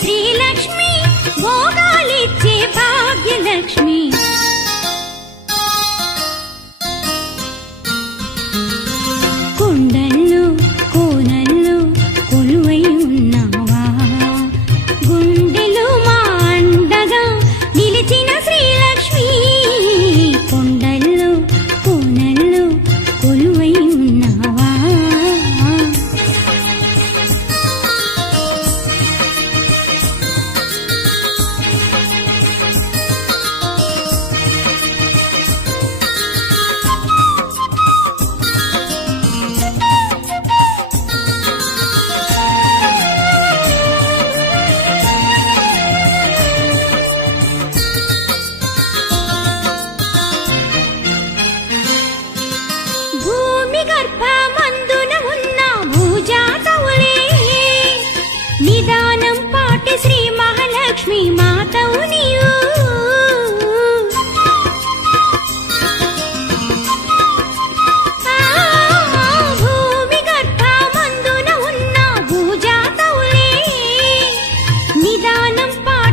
శ్రీలక్ష్మి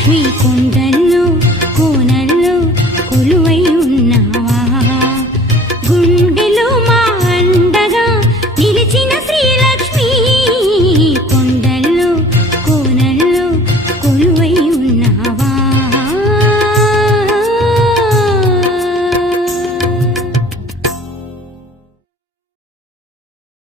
லக்ஷ்மி கொண்ட